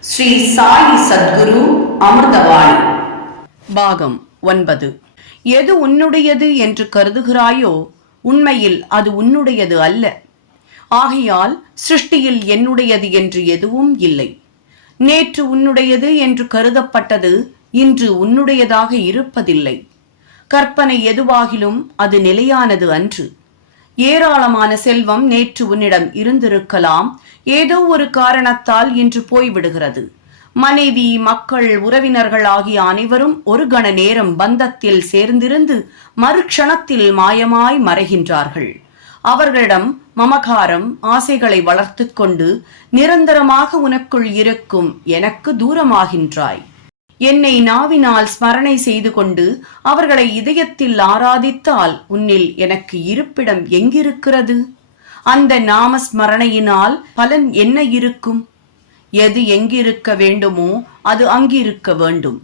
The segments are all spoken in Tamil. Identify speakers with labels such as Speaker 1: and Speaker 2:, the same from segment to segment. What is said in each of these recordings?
Speaker 1: ஸ்ரீ சாயி சத்குரு அமிர்தவாணி பாகம் ஒன்பது. எது உன்னுடையது என்று கருதுகிறாயோ உண்மையில் அது உன்னுடையது அல்ல. ஆகையால் சிருஷ்டியில் என்னுடையது என்று எதுவும் இல்லை. நேற்று உன்னுடையது என்று கருதப்பட்டது இன்று உன்னுடையதாக இருப்பதில்லை. கற்பனை எதுவாகிலும் அது நிலையானது அன்று. ஏராளமான செல்வம் நேற்று உன்னிடம் இருந்திருக்கலாம். ஏதோ ஒரு காரணத்தால் இன்று போய்விடுகிறது. மனைவி மக்கள் உறவினர்கள் ஆகிய அனைவரும் ஒரு கண நேரம் பந்தத்தில் சேர்ந்திருந்து மறுக்ஷணத்தில் மாயமாய் மறைகின்றார்கள். அவர்களிடம் மமகாரம் ஆசைகளை வளர்த்துக் கொண்டு நிரந்தரமாக உனக்குள் இருக்கும் எனக்கு தூரமாகின்றாய். என்னை நாவினால் ஸ்மரணை செய்து கொண்டு அவர்களை இதயத்தில் ஆராதித்தால் உன்னில் எனக்கு இருப்பிடம் எங்கிருக்கிறது? அந்த நாம ஸ்மரணையினால் பலன் என்ன இருக்கும்? எது எங்கிருக்க வேண்டுமோ அது அங்கிருக்க வேண்டும்.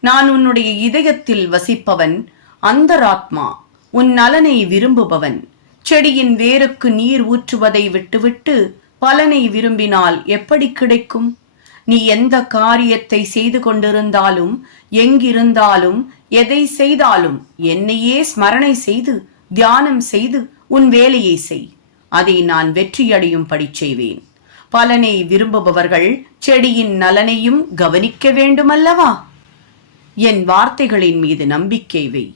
Speaker 1: நான் உன்னுடைய இதயத்தில் வசிப்பவன் அந்தராத்மா உன் நலனை விரும்புபவன். செடியின் வேருக்கு நீர் ஊற்றுவதை விட்டுவிட்டு பலனை விரும்பினால் எப்படி கிடைக்கும்? நீ எந்த காரியத்தை செய்து கொண்டிருந்தாலும் எங்கிருந்தாலும் எதை செய்தாலும் என்னையே ஸ்மரணை செய்து தியானம் செய்து உன் வேலையை செய். அதை நான் வெற்றியடையும்படி செய்வேன். பலனை விரும்புபவர்கள் செடியின் நலனையும் கவனிக்க வேண்டுமல்லவா? என் வார்த்தைகளின் மீது நம்பிக்கை வை.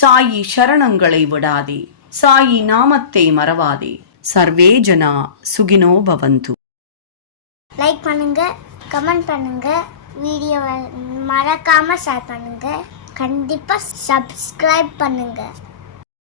Speaker 1: சாயி சரணங்களை விடாதே. சாயி நாமத்தை மறவாதே. சர்வே ஜனா சுகினோ பவந்து.
Speaker 2: லைக் பண்ணுங்க. கமெண்ட் பண்ணுங்க. வீடியோவை மறக்காம ஷேர் பண்ணுங்க. கண்டிப்பா சப்ஸ்கிரைப் பண்ணுங்க.